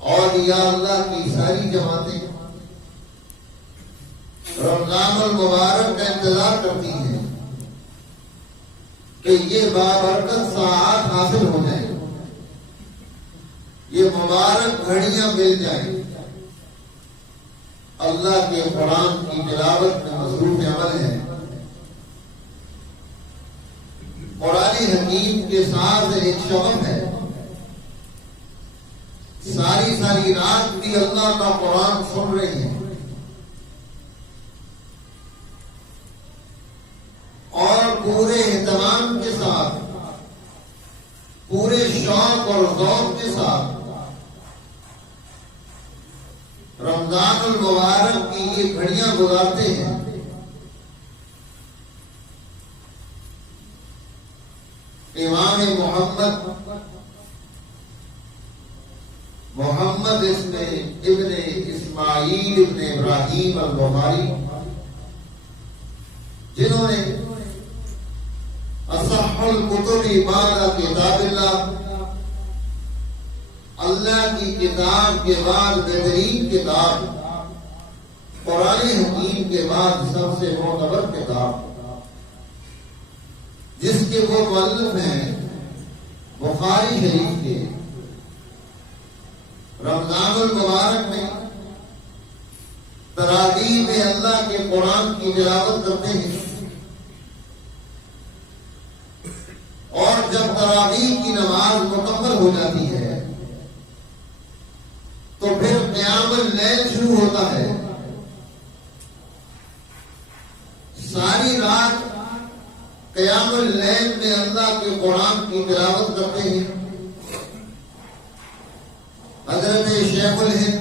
और या अल्लाह की सारी जमातें रमजानुल मुबारक का इंतजार करती हैं कि ये बाबरकत साआत हासिल हो जाए, ये मुबारक घड़ियां मिल जाए, अल्लाह के कुरान की तिलावत में मसरूफ अमल है। कुरान हकीम के साथ एक शौक है, सारी सारी रात भी अल्लाह का कुरान सुन रही है और पूरे एहतमाम के साथ, पूरे शौक और ज़ौक़ के साथ रमजानुल मुबारक की ये घड़ियां गुजारते हैं। इमाम मोहम्मद इसने इब्ने इस्माईल इब्ने इब्राहीम अल-बुखारी, जिन्होंने असहुल कुतुबी बादा किताबिल्लाह, अल्लाह की किताब के बाद बेहतरीन किताब, कुरान हकीम के बाद सबसे मोतबर किताब, जिसके वो मुअल्लिफ हैं बुखारी शरीफ के, रमजानुल मुबारक में तरावीह में अल्लाह के कुरान की तिलावत करते हैं और जब तरावीह की नमाज मुकम्मल हो जाती है तो फिर क़यामुल लैल शुरू होता है। सारी रात क़यामुल लैल में अल्लाह के कुरान की तिलावत करते हैं। हज़रत शेखुल हिंद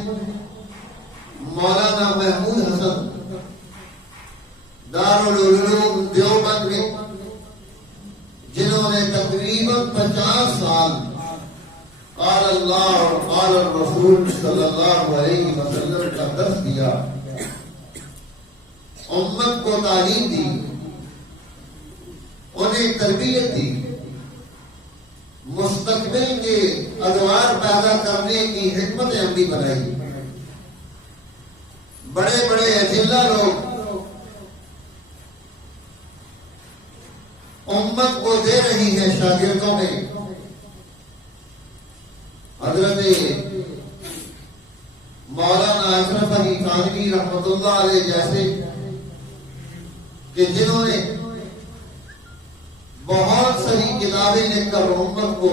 मौलाना महमूद हसन दारुल उलूम देवबंद में, जिन्होंने तकरीबन 50 साल क़ाल अल्लाह और क़ाल रसूल सल्लल्लाहु अलैहि वसल्लम का दर्स दिया, उम्मत को तालीम दी, उन्हें तरबियत दी, मुस्तक़बिल के अदवार पैदा करने की हिकमत अमली बनाई। बड़े बड़े अजिल्ला लोग उम्मत को दे रही है शागिर्दों में। हजरत मौलाना अशरफ अली थानवी रहमतुल्लाह अलैह जैसे कि जिन्होंने बहुत सारी किताबें लिखकर उम्मत को